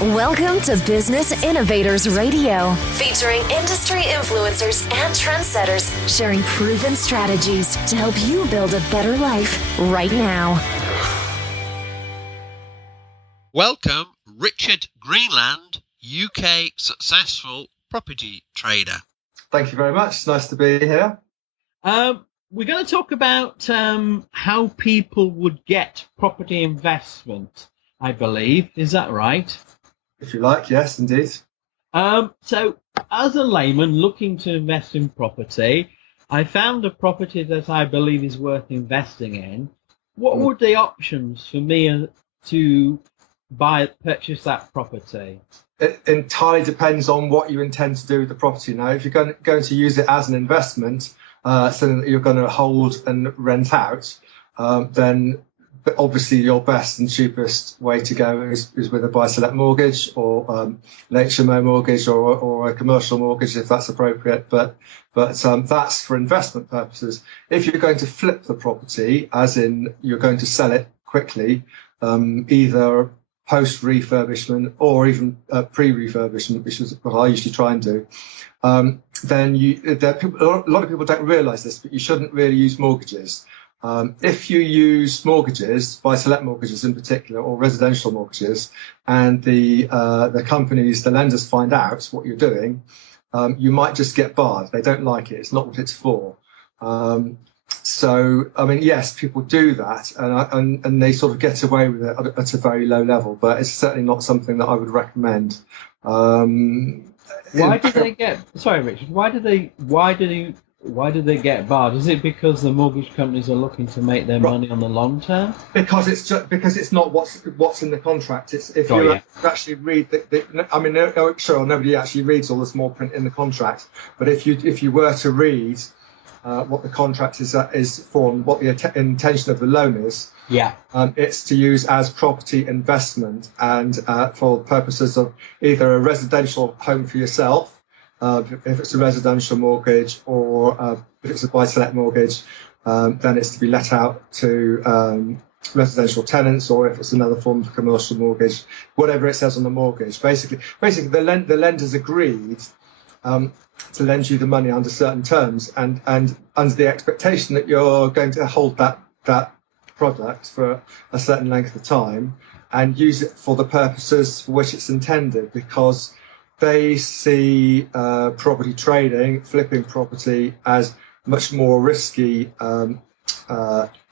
Welcome to Business Innovators Radio, featuring industry influencers and trendsetters sharing proven strategies to help you build a better life right now. Welcome, Richard Greenland, UK successful property trader. Thank you very much. It's nice to be here. We're going to talk about how people would get property investment, I believe. Is that right? If you like, yes, indeed. So, as a layman looking to invest in property, I found a property that I believe is worth investing in. What would the options for me to purchase that property? It entirely depends on what you intend to do with the property. Now, if you're going to use it as an investment, so that you're going to hold and rent out, then obviously your best and cheapest way to go is with a buy-to-let mortgage or an HMO mortgage or a commercial mortgage if that's appropriate. But that's for investment purposes. If you're going to flip the property, as in you're going to sell it quickly, either post-refurbishment or even pre-refurbishment, which is what I usually try and do, then a lot of people don't realise this, but you shouldn't really use mortgages. If you use mortgages, buy-to-let mortgages in particular, or residential mortgages, and the companies, the lenders find out what you're doing, you might just get barred. They don't like it. It's not what it's for. So, I mean, yes, people do that, and they sort of get away with it at a very low level, but it's certainly not something that I would recommend. Why do they get? Sorry, Richard. Why do they get barred? Is it because the mortgage companies are looking to make their money on the long term? Because it's not what's in the contract. It's if you actually read sure, nobody actually reads all the small print in the contract, but if you were to read what the contract is for and what the intention of the loan is, it's to use as property investment and for purposes of either a residential home for yourself, if it's a residential mortgage, or if it's a buy-to-let mortgage, then it's to be let out to residential tenants, or if it's another form of commercial mortgage, whatever it says on the mortgage. Basically, the lenders agreed to lend you the money under certain terms, and under the expectation that you're going to hold that product for a certain length of time and use it for the purposes for which it's intended, because they see property trading, flipping property, as much more risky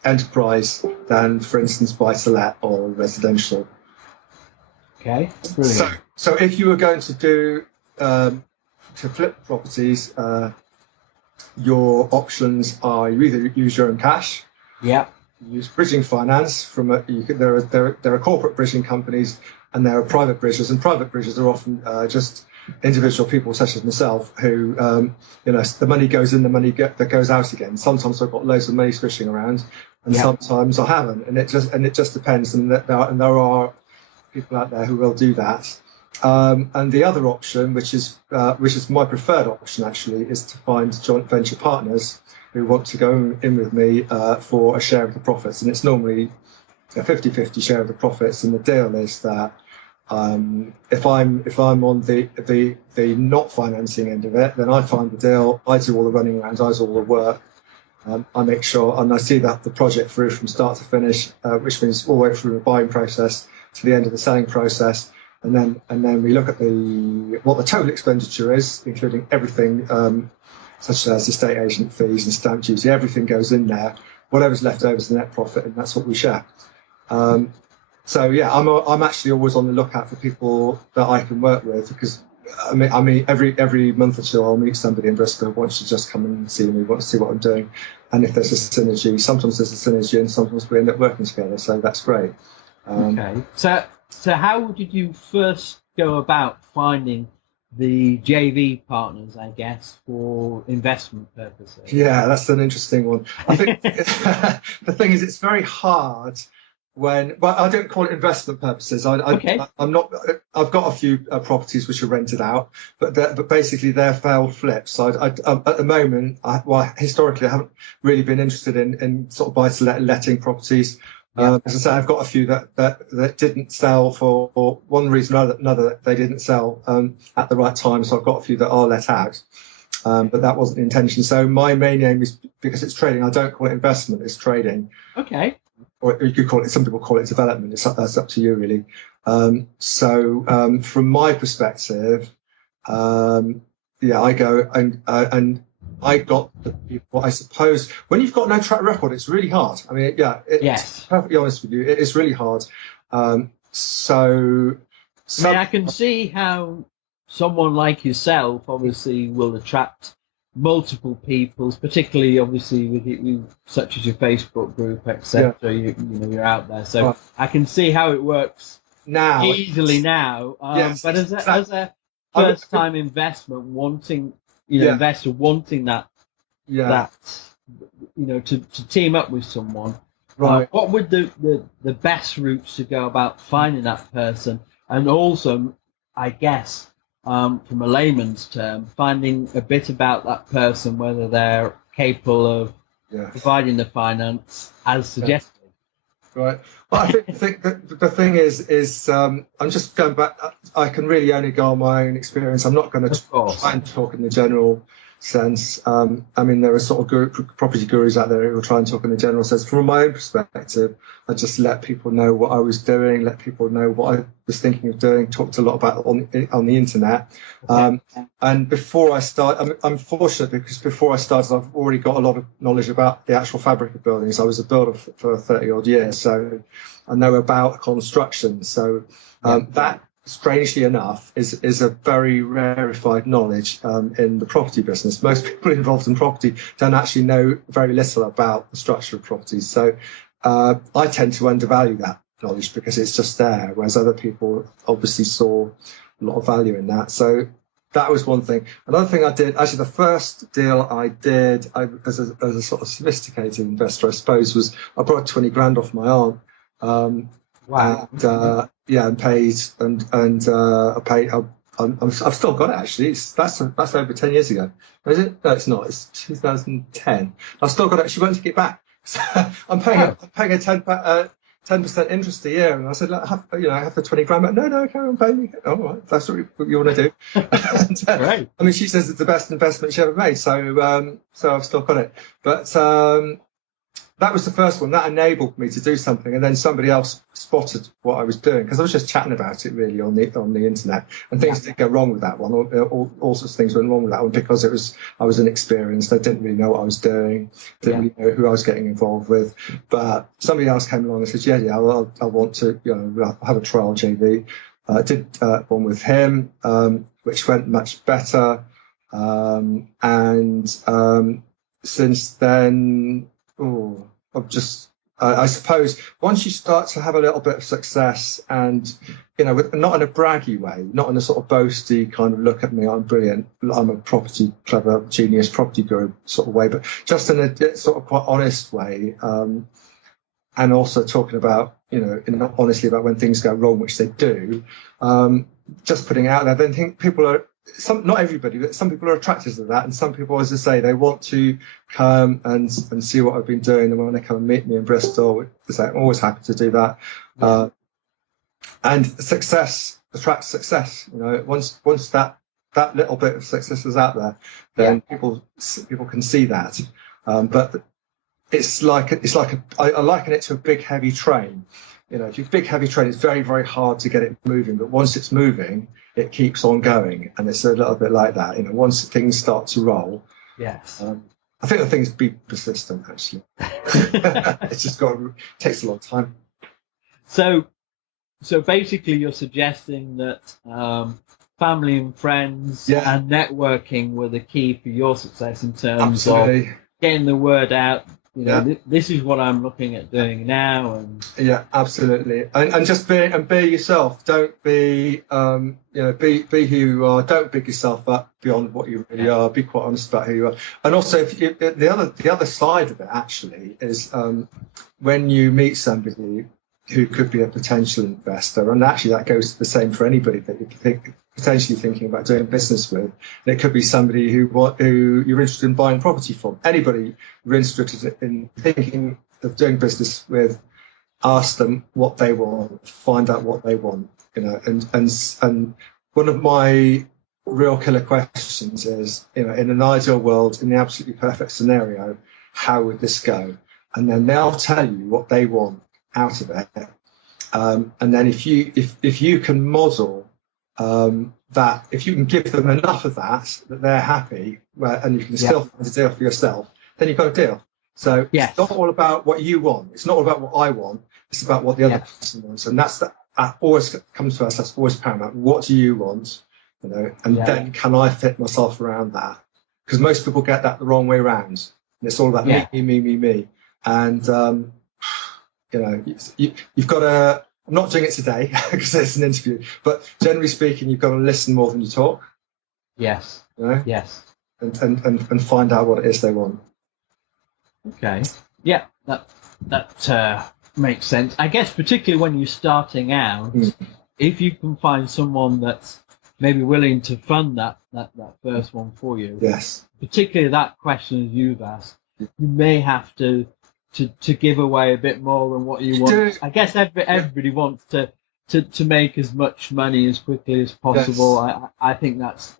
enterprise than, for instance, buy-to-let or residential. Okay, brilliant. So if you were going to do to flip properties, your options are you either use your own cash, use bridging finance there are corporate bridging companies, and there are private bridges, and private bridges are often just individual people such as myself who, the money goes in, the money that goes out again. Sometimes I've got loads of money swishing around, and sometimes I haven't, and it just depends. And there are people out there who will do that. And the other option, which is my preferred option actually, is to find joint venture partners who want to go in with me for a share of the profits, and it's normally a 50-50 share of the profits. And the deal is that if I'm on the not financing end of it, then I find the deal, I do all the running around, I do all the work, I make sure, and I see that the project through from start to finish, which means all the way through the buying process to the end of the selling process, and then we look at what the total expenditure is, including everything, such as estate agent fees and stamp duty. Everything goes in there. Whatever's left over is the net profit, and that's what we share. I'm actually always on the lookout for people that I can work with, because I mean every month or two I'll meet somebody in Bristol who wants to just come and see me, wants to see what I'm doing, and if there's a synergy, sometimes there's a synergy, and sometimes we end up working together. So that's great. Okay. So how did you first go about finding the JV partners, I guess, for investment purposes? Yeah, that's an interesting one. I think the thing is, it's very hard I don't call it investment purposes. I'm not. I've got a few properties which are rented out, but basically they're failed flips. So at the moment, historically, I haven't really been interested in sort of buy-to-letting properties. As I say, I've got a few that didn't sell for one reason or another. They didn't sell at the right time, so I've got a few that are let out. But that wasn't the intention. So my main aim is, because it's trading, I don't call it investment, it's trading. Okay. Or you could call it, some people call it development. That's up to you, really. So from my perspective, I go and I got the people, I suppose, when you've got no track record, it's really hard. I mean, yes. Perfectly honest with you, it is really hard. I can see how someone like yourself obviously will attract multiple people, particularly obviously with you, such as your Facebook group, etc. You're out there, so right. I can see how it works now easily now. But as a first time investment, wanting investor wanting that to team up with someone, right? What would the best routes to go about finding that person, and also, I guess, from a layman's term, finding a bit about that person, whether they're capable of providing the finance as suggested. Right. Well, I think that the thing is I'm just going back. I can really only go on my own experience. I'm not going to try and talk in the general sense. I mean, there are sort of property gurus out there who will try and talk in the general sense. From my own perspective, I just let people know what I was doing, let people know what I was thinking of doing, talked a lot about it on the internet. And before I start, I'm fortunate because before I started, I've already got a lot of knowledge about the actual fabric of buildings. I was a builder for 30 odd years, so I know about construction. So that, strangely enough, is a very rarefied knowledge in the property business. Most people involved in property don't actually know very little about the structure of properties. So I tend to undervalue that knowledge because it's just there, whereas other people obviously saw a lot of value in that. So that was one thing. Another thing I did, actually the first deal I did as a sort of sophisticated investor, I suppose, was I borrowed 20 grand off my aunt. Wow. And paid, I paid. I've still got it, actually. That's over 10 years ago. Is it? No, it's not. It's 2010. I've still got it. She won't take it back. So I'm paying a 10% interest a year. And I said, look, I have the 20 grand. No, carry on paying me. Oh, all right, that's what you want to do. And, right. I mean, she says it's the best investment she ever made. So I've still got it. But that was the first one. That enabled me to do something, and then somebody else spotted what I was doing because I was just chatting about it really on the internet, and things did go wrong with that one. All sorts of things went wrong with that one because I was inexperienced. I didn't really know what I was doing, didn't really know who I was getting involved with. But somebody else came along and said, I want to have a trial JV. I did one with him, which went much better, and since then. I suppose once you start to have a little bit of success and, not in a braggy way, not in a sort of boasty kind of look at me, I'm brilliant, I'm a property clever genius property guru sort of way, but just in a sort of quite honest way. And also talking about, honestly about when things go wrong, which they do, just putting it out there, then think people are, not everybody, but some people are attracted to that, and some people, as I say, they want to come and see what I've been doing, and when they come and meet me in Bristol, I'm always happy to do that. And success attracts success. Once that little bit of success is out there, then people can see that. But it's like I liken it to a big heavy train. If you're a big heavy train, it's very, very hard to get it moving. But once it's moving, it keeps on going. And it's a little bit like that. Once things start to roll. Yes. I think the thing is be persistent, actually. It's just takes a long time. So basically you're suggesting that family and friends and networking were the key for your success in terms of getting the word out. This is what I'm looking at doing now, and absolutely, and just be yourself. Don't be be who you are. Don't big yourself up beyond what you really are. Be quite honest about who you are. And also, the other side of it actually is when you meet somebody who could be a potential investor, and actually that goes the same for anybody that you potentially thinking about doing business with. And it could be somebody who you're interested in buying property from. Anybody you're interested in thinking of doing business with, ask them what they want, find out what they want, and one of my real killer questions is, in an ideal world, in the absolutely perfect scenario, how would this go? And then they'll tell you what they want out of it. And then if you can model that, if you can give them enough of that they're happy, and you can still find a deal for yourself, then you've got a deal. So it's not all about what you want. It's not all about what I want. It's about what the other person wants. And that always comes first. That's always paramount. What do you want? And then can I fit myself around that? Because most people get that the wrong way around. And it's all about me. And, you've got to, I'm not doing it today because it's an interview, but generally speaking, you've got to listen more than you talk. Yes. Yes. And find out what it is they want. Okay. Yeah, that makes sense. I guess particularly when you're starting out, if you can find someone that's maybe willing to fund that first one for you. Yes. Particularly that question you've asked, you may have to give away a bit more than what you want. I guess everybody wants to make as much money as quickly as possible. Yes. I think that's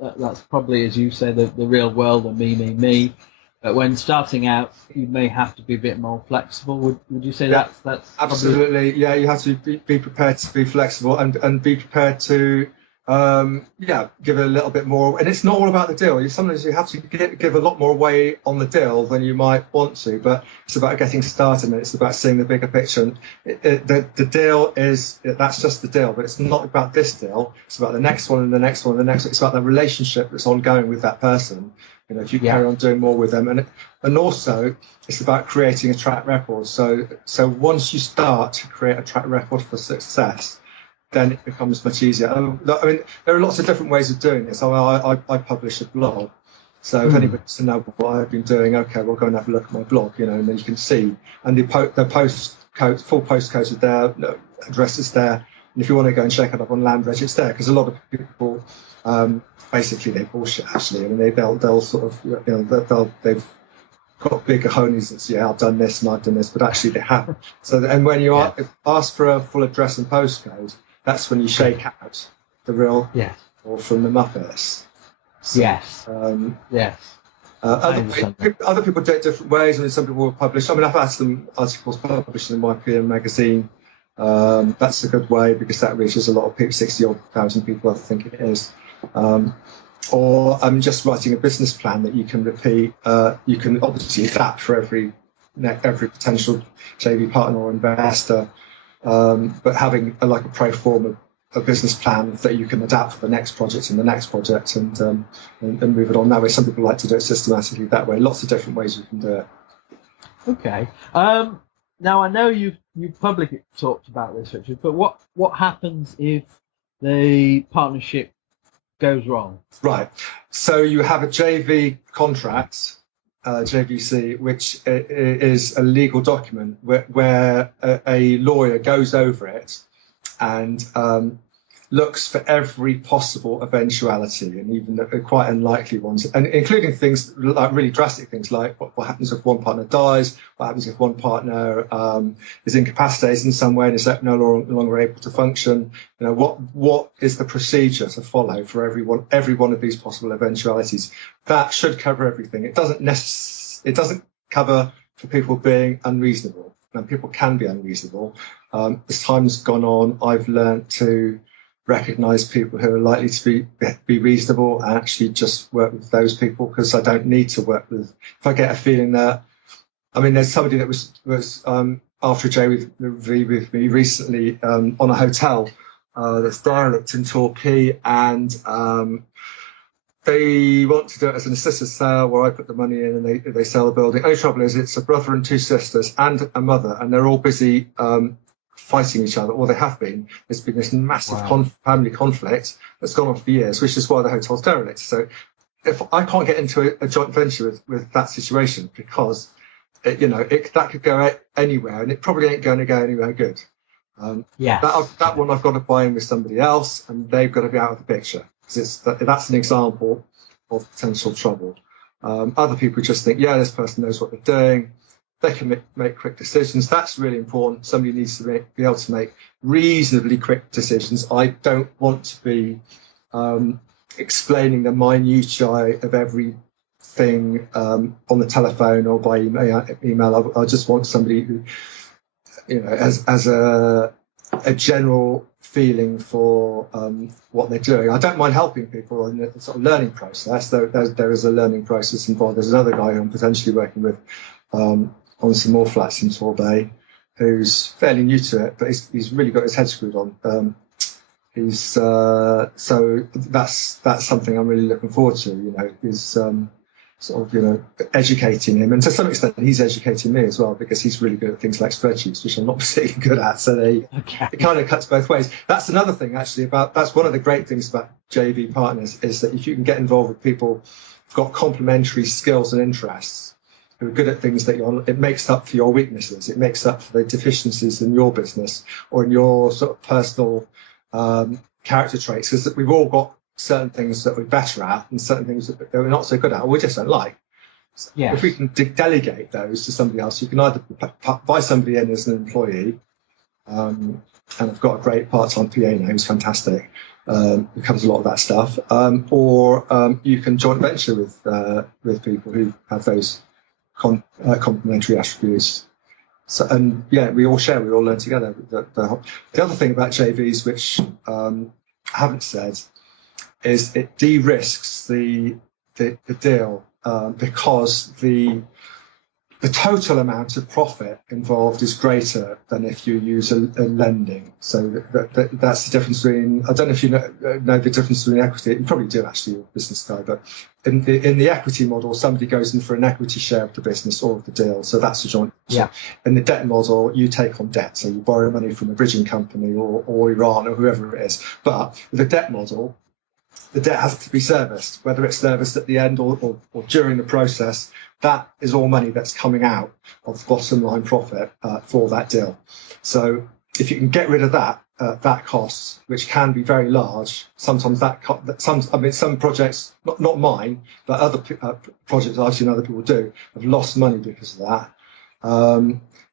probably, as you say, the real world of me. But when starting out, you may have to be a bit more flexible. Would you say that's absolutely probably... Yeah, you have to be prepared to be flexible and be prepared to give it a little bit more. And it's not all about the deal. Sometimes you have to give a lot more away on the deal than you might want to, but it's about getting started and it's about seeing the bigger picture. And the deal that's just the deal, but it's not about this deal. It's about the next one and the next one and the next one. It's about the relationship that's ongoing with that person. If you carry on doing more with them, and also it's about creating a track record. So once you start to create a track record for success, then it becomes much easier. I mean, there are lots of different ways of doing this. I publish a blog, so if anybody wants to know what I've been doing, okay, we'll go and have a look at my blog, and then you can see. And the postcode, full postcode is there, address is there, and if you want to go and check it up on Land Reg, it's there, because a lot of people. Basically, they bullshit. Actually, I mean, they'll sort of, they've got big cojones that say, I've done this and I've done this, but actually they haven't. So, and when you ask for a full address and postcode, that's when you shake out the real or from the Muppets. So, other people do it different ways. I mean, some people will publish. I mean, I've had some articles published in my PM magazine. That's a good way because that reaches a lot of people, 60,000 people, I think it is. Or I'm just writing a business plan that you can repeat. You can obviously adapt for every potential JV partner or investor, but having a pro forma a business plan that you can adapt for the next project and the next project and move it on that way. Some people like to do it systematically that way. Lots of different ways you can do it. Okay. Now I know you publicly talked about this, Richard, but what happens if the partnership goes wrong? Right. So you have a JV contract, JVC, which is a legal document where a lawyer goes over it and looks for every possible eventuality and even quite unlikely ones, and including things like really drastic things like what happens if one partner dies, what happens if one partner is incapacitated in some way and is no longer able to function. What is the procedure to follow for every one of these possible eventualities? That should cover everything. It doesn't cover for people being unreasonable. And people can be unreasonable. As time's gone on, I've learned to recognize people who are likely to be reasonable and actually just work with those people, because I don't need to work with. If I get a feeling that, I mean, there's somebody that was after a JV with me recently on a hotel that's derelict in Torquay, and they want to do it as an assisted sale where I put the money in and they sell the building. Only trouble is it's a brother and two sisters and a mother, and they're all busy fighting each other, or they have been. There's been this massive family conflict that's gone on for years, which is why the hotel's derelict. So if I can't get into a joint venture with that situation, because that could go anywhere, and it probably ain't going to go anywhere good. That one I've got to buy in with somebody else, and they've got to be out of the picture, because that's an example of potential trouble. Other people just think, this person knows what they're doing, They can make quick decisions. That's really important. Somebody needs to be able to make reasonably quick decisions. I don't want to be explaining the minutiae of everything on the telephone or by email. I just want somebody who, as a general feeling for what they're doing. I don't mind helping people in the sort of learning process. There is a learning process involved. There's another guy who I'm potentially working with on some more flats in Torbay, who's fairly new to it, but he's really got his head screwed on. So that's something I'm really looking forward to. Is sort of educating him, and to some extent he's educating me as well, because he's really good at things like spreadsheets, which I'm not particularly good at. So it kind of cuts both ways. That's another thing actually that's one of the great things about JV partners, is that if you can get involved with people who've got complementary skills and interests, who are good at things that it makes up for your weaknesses. It makes up for the deficiencies in your business or in your sort of personal character traits, because we've all got certain things that we're better at and certain things that we're not so good at or we just don't like. So if we can delegate those to somebody else, you can either buy somebody in as an employee, and I've got a great part-time PA now who's fantastic, who covers a lot of that stuff, or you can joint venture with people who have those complementary attributes. So, and we all learn together. The other thing about JVs, which I haven't said, is it de-risks the deal, because the total amount of profit involved is greater than if you use a lending. So that's the difference between, I don't know if you know the difference between equity. You probably do actually, you're a business guy, but in the equity model, somebody goes in for an equity share of the business or of the deal. So that's a joint. Yeah. In the debt model, you take on debt. So you borrow money from a bridging company or Iran or whoever it is. But with the debt model, the debt has to be serviced, whether it's serviced at the end or during the process. That is all money that's coming out of bottom line profit for that deal. So if you can get rid of that cost, which can be very large, sometimes some projects, not mine, but other projects I've seen other people do, have lost money because of that.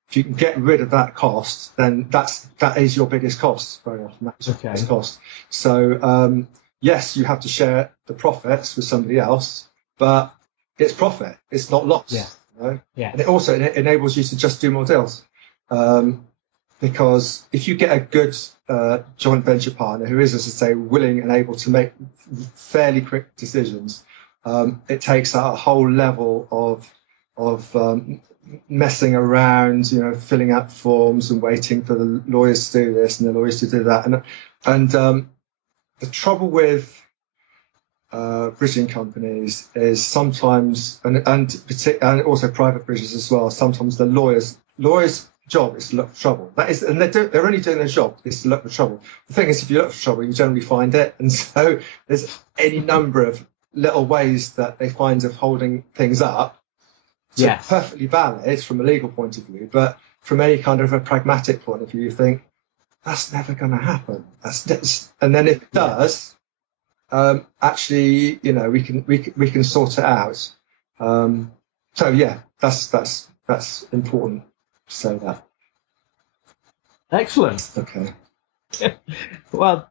If you can get rid of that cost, then that is your biggest cost very often. That's your biggest cost. So yes, you have to share the profits with somebody else, but it's profit. It's not loss. Yeah. Yeah. And it also enables you to just do more deals. Because if you get a good joint venture partner who is, as I say, willing and able to make fairly quick decisions, it takes out a whole level of messing around, filling out forms and waiting for the lawyers to do this and the lawyers to do that. And the trouble with bridging companies is sometimes, and also private bridges as well, sometimes the lawyers' job is to look for trouble. That is, and they're only doing their job is to look for trouble. The thing is, if you look for trouble, you generally find it, and so there's any number of little ways that they find of holding things up. So yes. Perfectly valid from a legal point of view, but from any kind of a pragmatic point of view, you think that's never going to happen. And then if it does, actually, we can sort it out. So yeah, that's important to say that. Excellent. Okay. Well,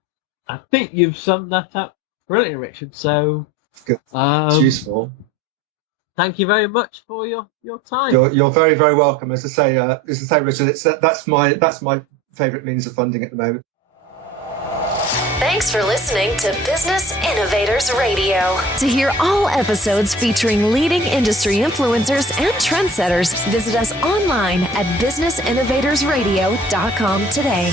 I think you've summed that up brilliantly, Richard. So good. It's useful. Thank you very much for your time. You're very, very welcome. As I say, Richard, that's my favourite means of funding at the moment. Thanks for listening to Business Innovators Radio. To hear all episodes featuring leading industry influencers and trendsetters, visit us online at businessinnovatorsradio.com today.